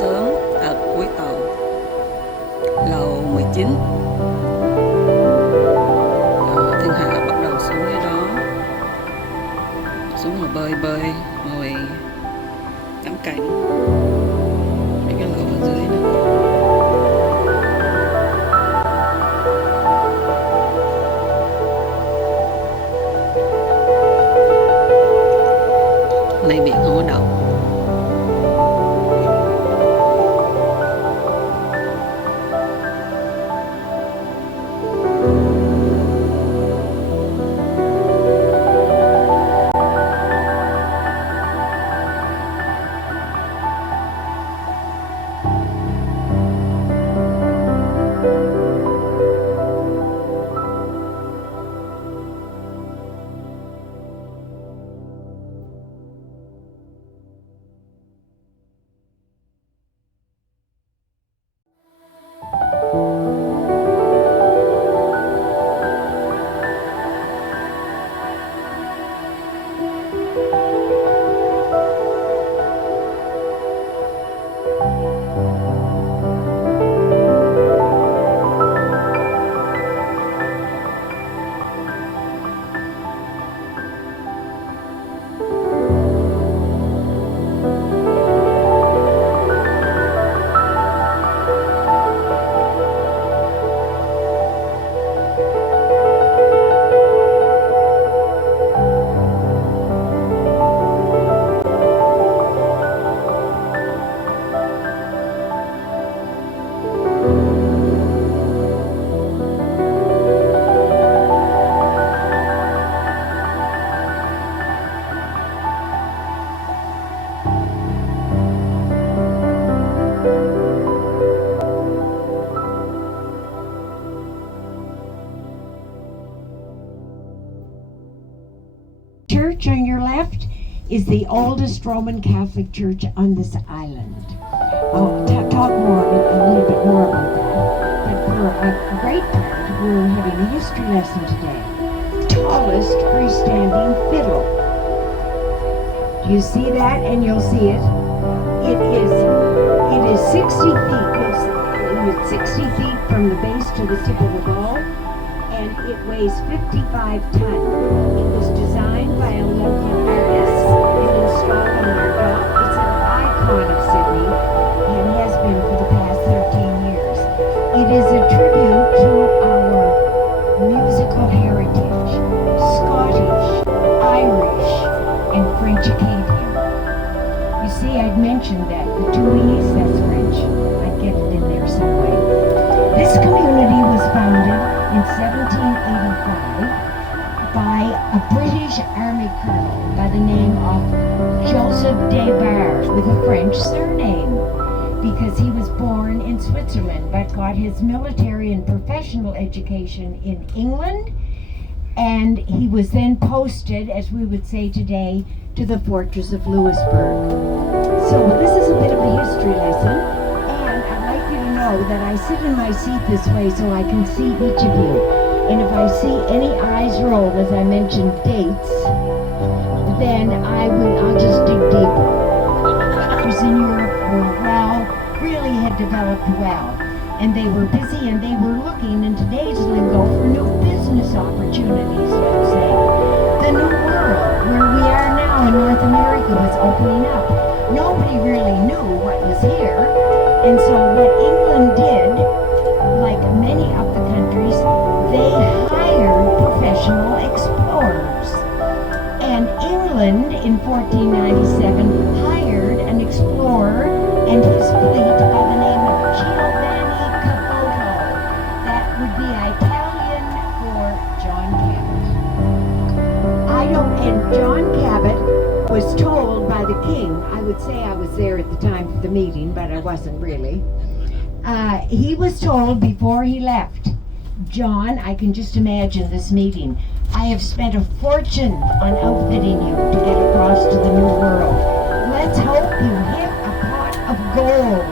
sớm ở cuối tàu, lầu 19. Thiên Hạ bắt đầu xuống dưới đó, xuống là bơi ngồi ngắm cảnh mấy cái lầu ở dưới nữa. Này biển không có động. Church on your left is the oldest Roman Catholic church on this island. I'll talk more, a little bit more about that. But for a great part, we're having a history lesson today. Tallest freestanding fiddle. Do you see that? And you'll see it. It is 60 feet. It's 60 feet from the base to the tip of the ball, and it weighs 55 tons. It was designed by a local artist and installed on our dock. It's an icon of Sydney and has been for the past 13 years. It is a tribute to our musical heritage, Scottish, Irish, and French Acadian. You see, I'd mentioned that the two E's, that's French. I'd get it in there some way. This community was founded in 1785 by a British Army colonel by the name of Joseph Desbarres with a French surname, because he was born in Switzerland but got his military and professional education in England, and he was then posted, as we would say today, to the fortress of Louisbourg. So this is a bit of a history lesson, and I'd like you to know that I sit in my seat this way so I can see each of you. And if I see any eyes roll as I mention dates, then I'll just dig deeper. Countries in Europe really had developed well, and they were busy and they were looking, in today's lingo, for new business opportunities, let's say. The New World, where we are now in North America, was opening up. Nobody really knew what was here, and so what England did, like many of the countries, they hired professional explorers. And England in 1497 hired an explorer and his fleet by the name of Giovanni Caboto. That would be Italian for John Cabot. And John Cabot was told by the king, I would say I was there at the time of the meeting, but I wasn't really. He was told before he left, John, I can just imagine this meeting. I have spent a fortune on outfitting you to get across to the New World. Let's hope you hit a pot of gold.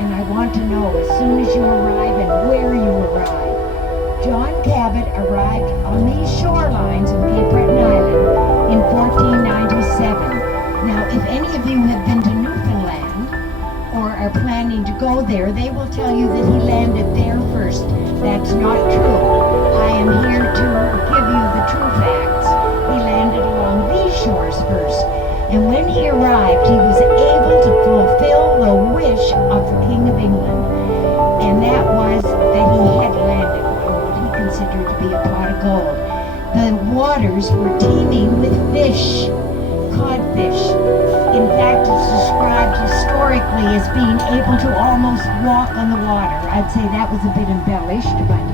And I want to know as soon as you arrive and where you arrive. John Cabot arrived on these shorelines of Cape Breton Island in 1497. Now, if any of you have been to Newfoundland or are planning to go there, they will tell you that he landed there first. That's not true. I am here to give you the true facts. He landed along these shores first. And when he arrived, he was able to fulfill the wish of the King of England. And that was that he had landed on what he considered to be a pot of gold. The waters were teeming with fish, codfish. In fact, it's described historically as being able to almost walk on the water. I'd say that was a bit embellished, but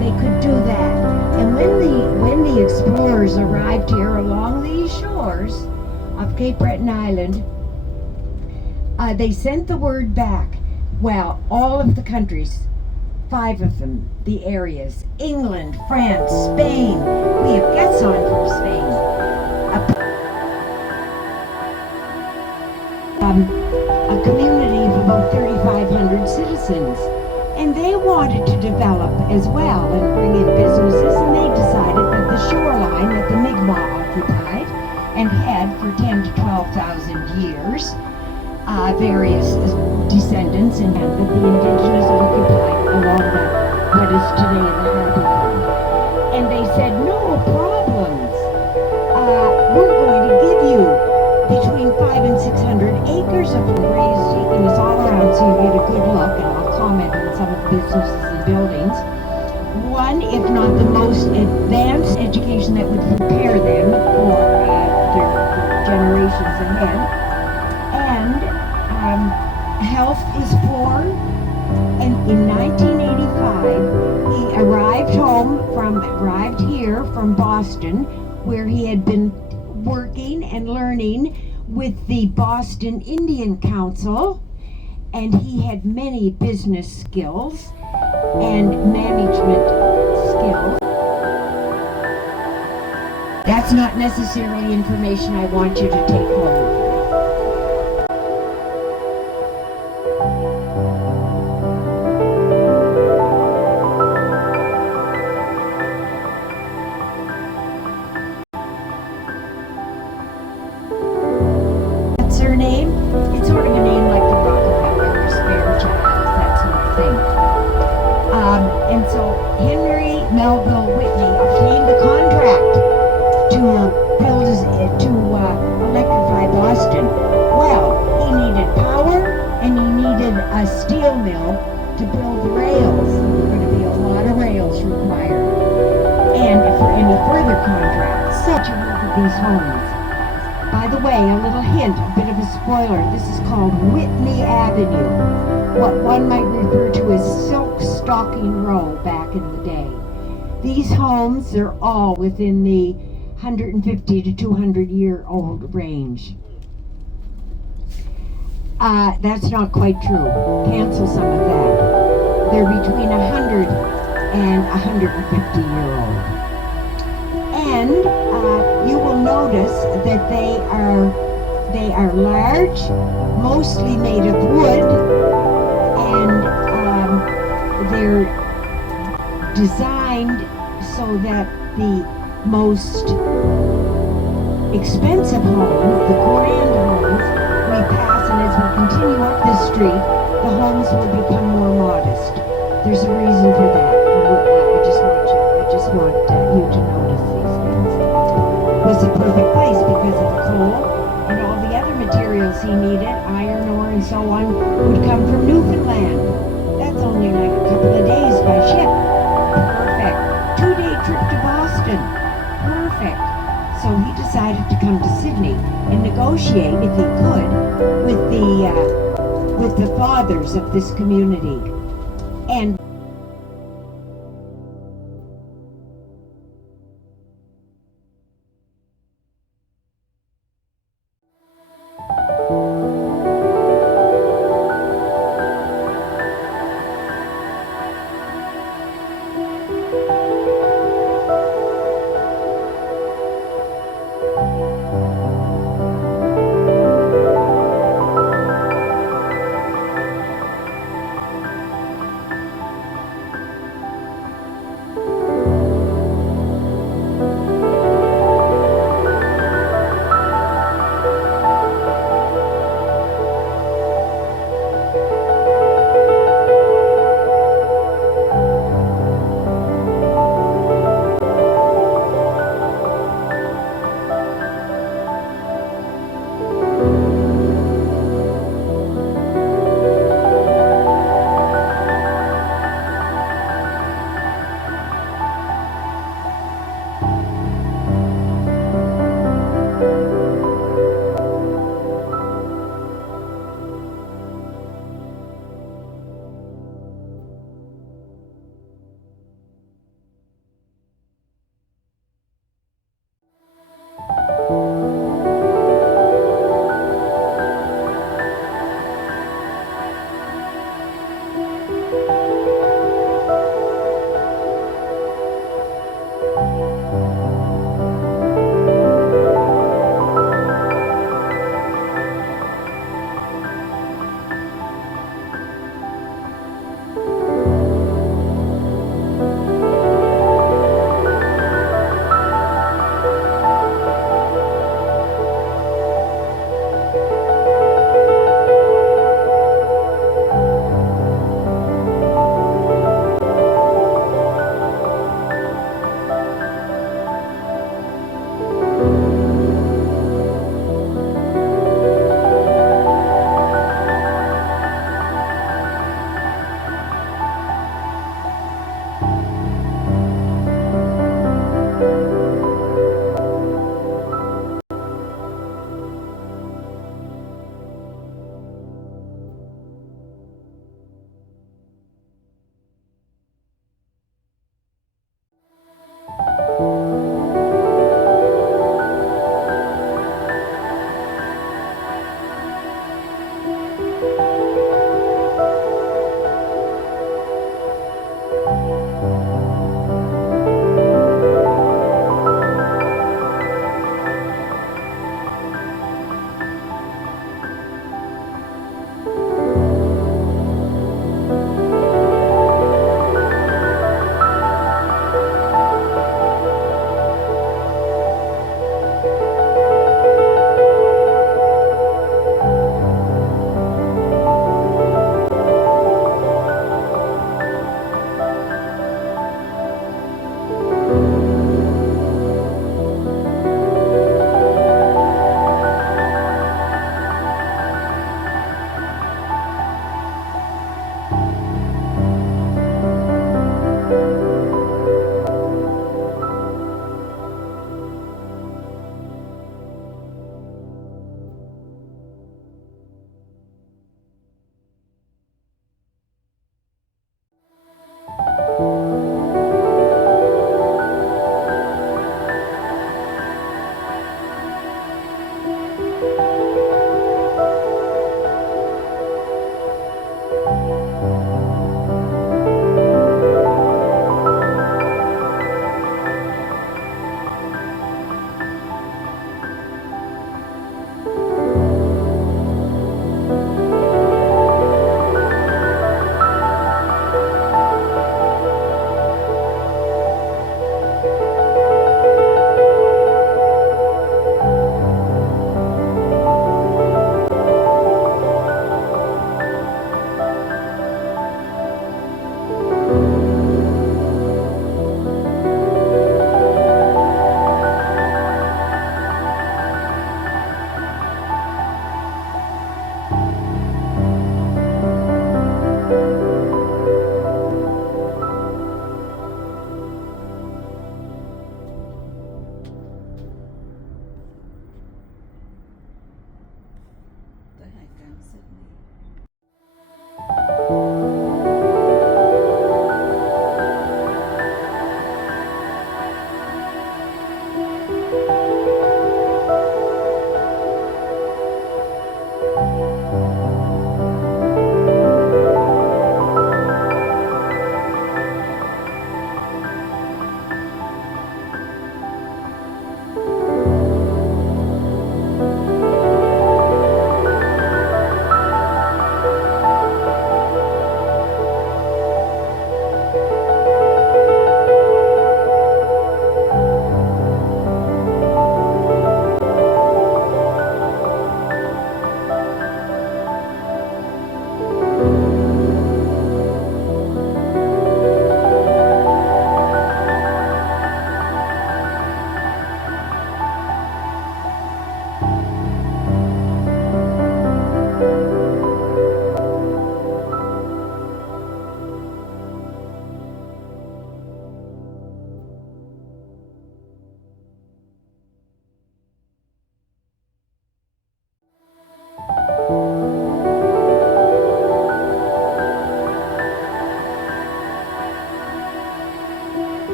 they could do that. And when the explorers arrived here along these shores of Cape Breton Island, they sent the word back. Well, all of the countries, 5 of them, the areas, England, France, Spain. We have guests on from Spain. A community of about 3,500 citizens. And they wanted to develop as well and bring in businesses, and they decided that the shoreline that the Mi'kmaq occupied and had for 10 to 12,000 years, various descendants and that the indigenous occupied along what is today the harbor front. And they said, no problems. We're going to give you between 500 and 600 acres of raised, and it's all around so you get a good look, and I'll comment on some of the businesses and buildings. One, if not the most advanced education that would prepare them for their generations ahead. And health is poor. And in 1985, he arrived here from Boston, where he had been working and learning with the Boston Indian Council, and he had many business skills and management skills. That's not necessarily information I want you to take home. Name, it's sort of a name like the Rockefellers, Fairchild, that sort of thing. And so Henry Melville Whitney obtained a contract to electrify Boston. Well, he needed power and he needed a steel mill to build the rails. There were going to be a lot of rails required. And for any further contracts, so to look at these homes. By the way, a little hint, a bit of a spoiler, this is called Whitney Avenue, what one might refer to as Silk Stocking Row back in the day. These homes are all within the 150 to 200-year-old range. That's not quite true. Cancel some of that. They're between 100 and 150-year-old. And you will notice that they are large, mostly made of wood, and they're designed so that the most expensive homes, the grand homes, we pass, and as we continue up this street, the homes will become more modest. There's a reason for that. I just want you to notice these things. It was a perfect place because of the coal and all the other materials he needed, iron ore and so on, would come from Newfoundland. That's only like a couple of days by ship. Perfect. 2-day trip to Boston. Perfect. So he decided to come to Sydney and negotiate, if he could, with the fathers of this community. And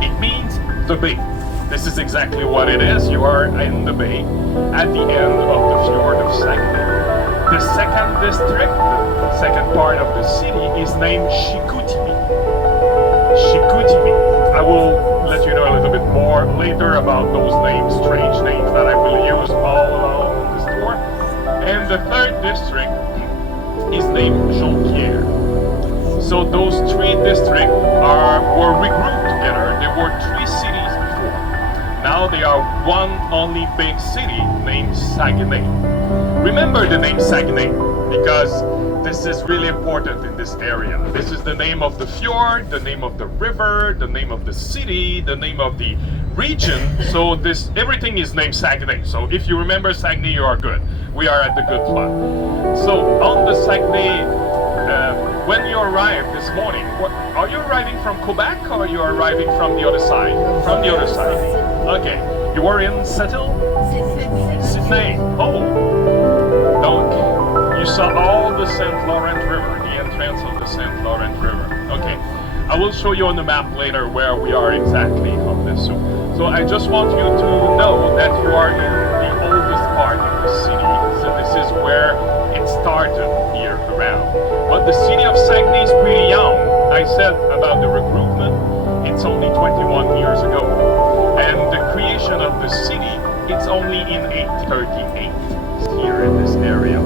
It means the bay. This is exactly what it is. You are in the bay at the end of the Fjord of Saguenay. The second district, the second part of the city, is named Chicoutimi. Chicoutimi. I will let you know a little bit more later about those names, strange names that I will use all along this tour. And the third district is named Jonquière. So those three districts were regrouped together. There were three cities before. Now they are one only big city named Saguenay. Remember the name Saguenay because this is really important in this area. This is the name of the fjord, the name of the river, the name of the city, the name of the region. So everything is named Saguenay. So if you remember Saguenay, you are good. We are at the good spot. So on the Saguenay, when you arrived this morning, are you arriving from Quebec or are you arriving from the other side? From the other side. Okay. You were in Seattle? Sydney. Oh. Donc, you saw all the St. Laurent River, the entrance of the St. Laurent River. Okay. I will show you on the map later where we are exactly on this. So I just want you to know that you are in the oldest part of the city. So this is where it started here around. But the city of Saguenay is pretty young. I said about the recruitment, it's only 21 years ago. And the creation of the city, it's only in 1838 here in this area.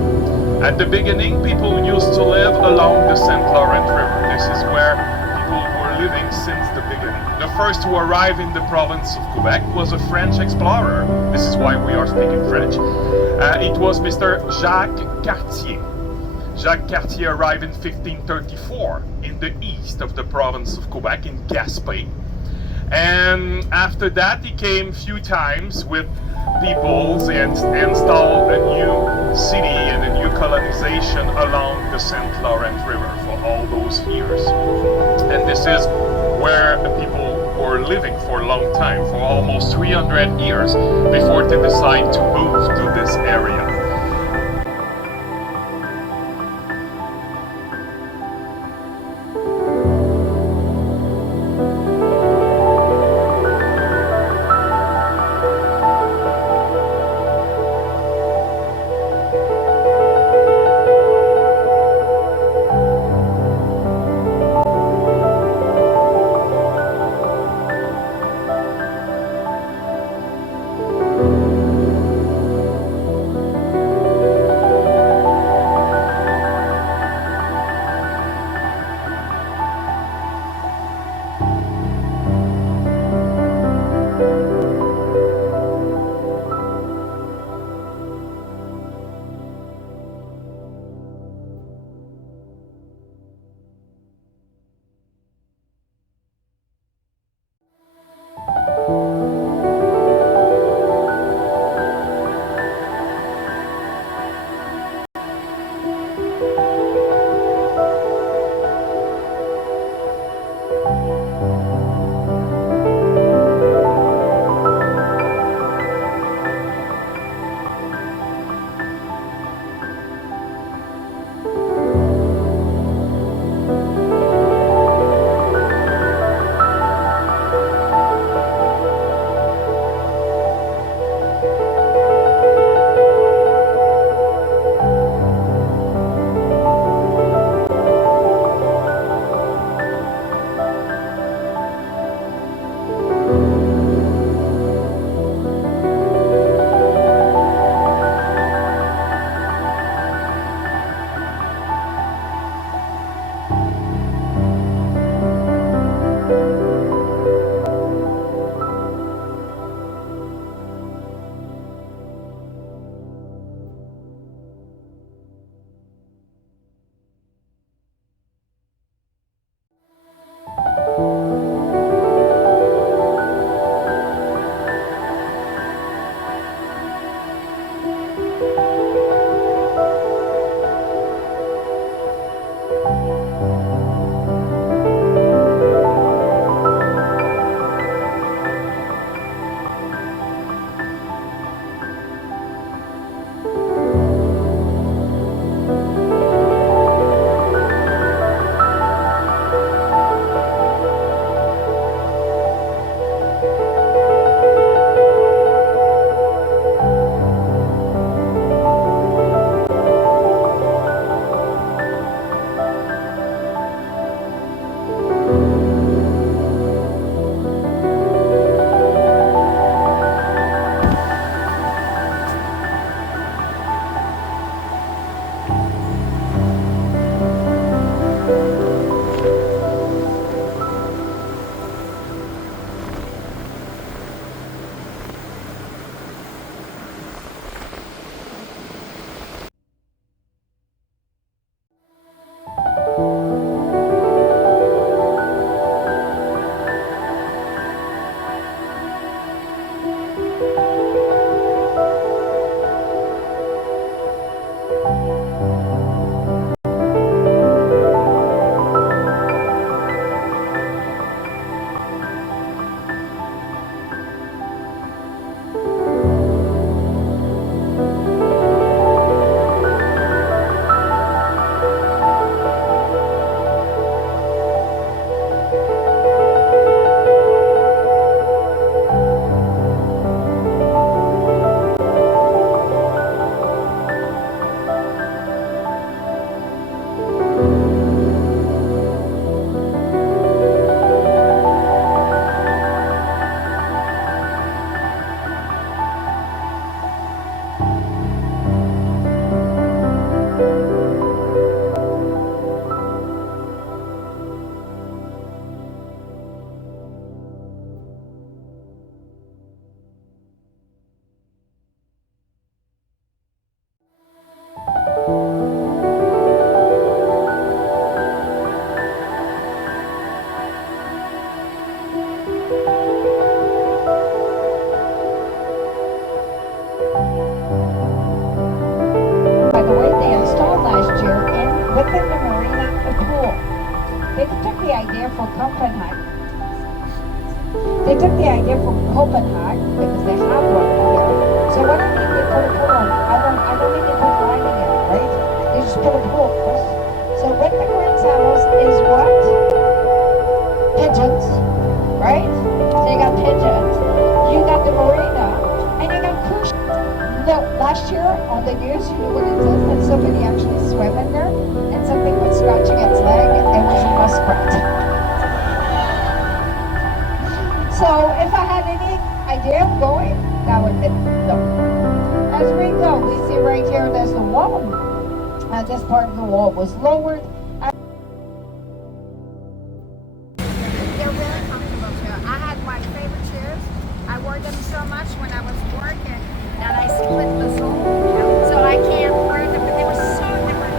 At the beginning, people used to live along the St. Laurent River. This is where people were living since the beginning. The first to arrive in the province of Quebec was a French explorer. This is why we are speaking French. It was Mr. Jacques Cartier. Jacques Cartier arrived in 1534 in the east of the province of Quebec in Gaspé. And after that, he came a few times with peoples and installed a new city and a new colonization along the St. Laurent River for all those years. And this is where people were living for a long time, for almost 300 years, before they decide to move to this area. idea for Copenhagen. They took the idea from Copenhagen because they have one here. So what do you think they put a pool on? I don't think they put lining in it, right? They just put a pool. So what the Grand Saddles is what? Pigeons, right? So you got pigeons, you got the marina, and you got cruise. Look, last year on the news, you know what it says? That somebody actually swam in there and something was scratching its leg and it was a muskrat. So if I had any idea of going, that would be no. As we go, we see right here there's the wall. This part of the wall was lowered. They're very comfortable too. I had my favorite chairs. I wore them so much when I was working that I split the sole. So I can't wear them, but they were so different.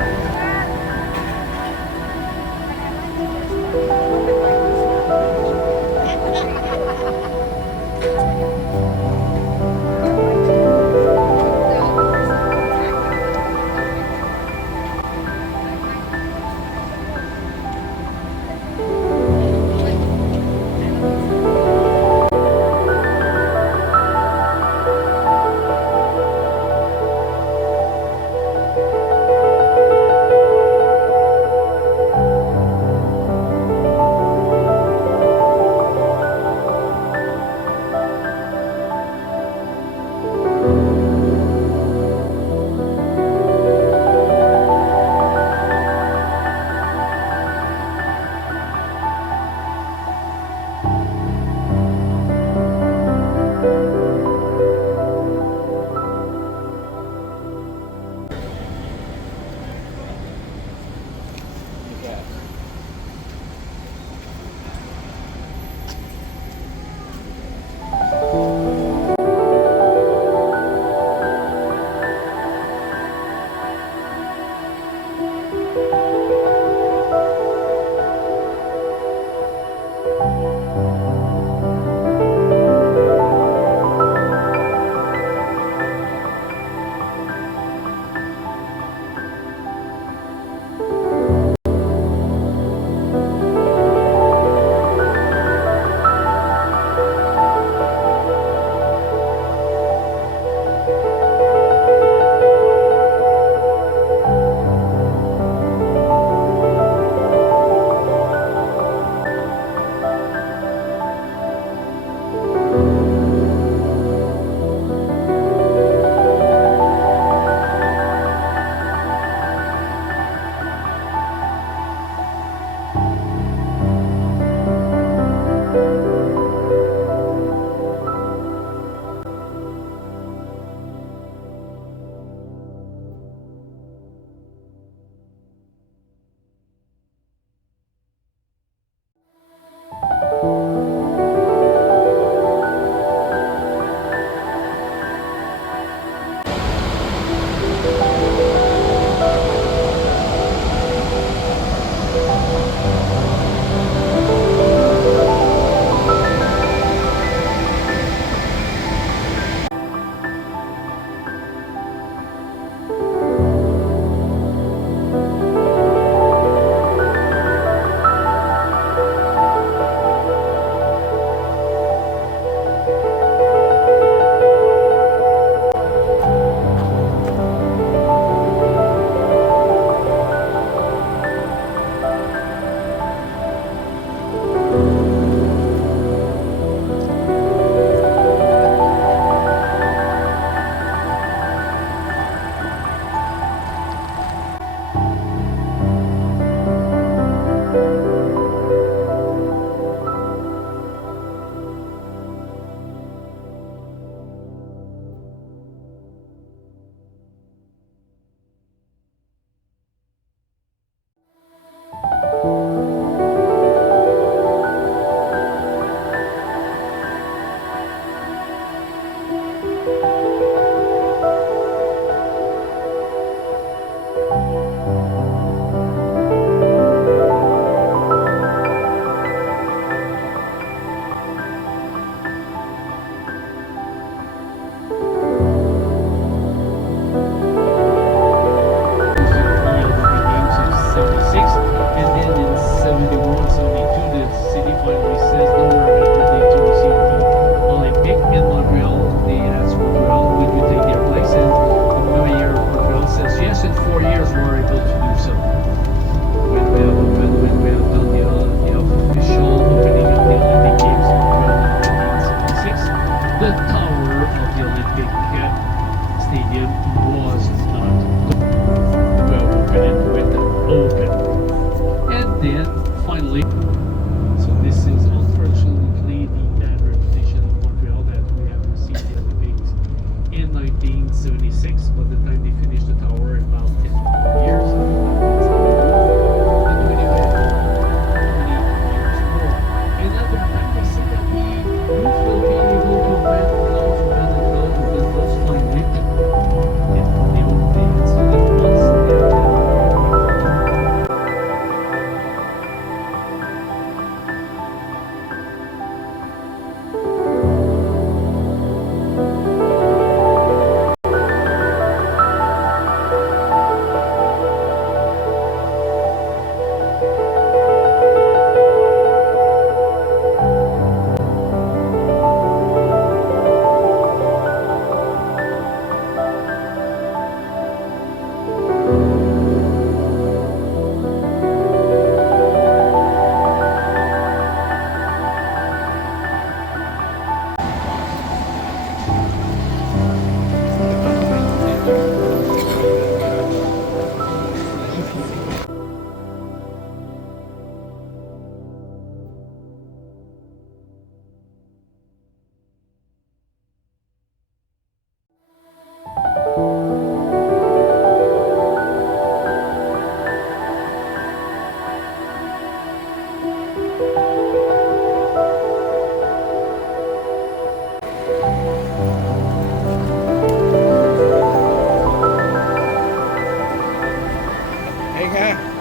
Hey,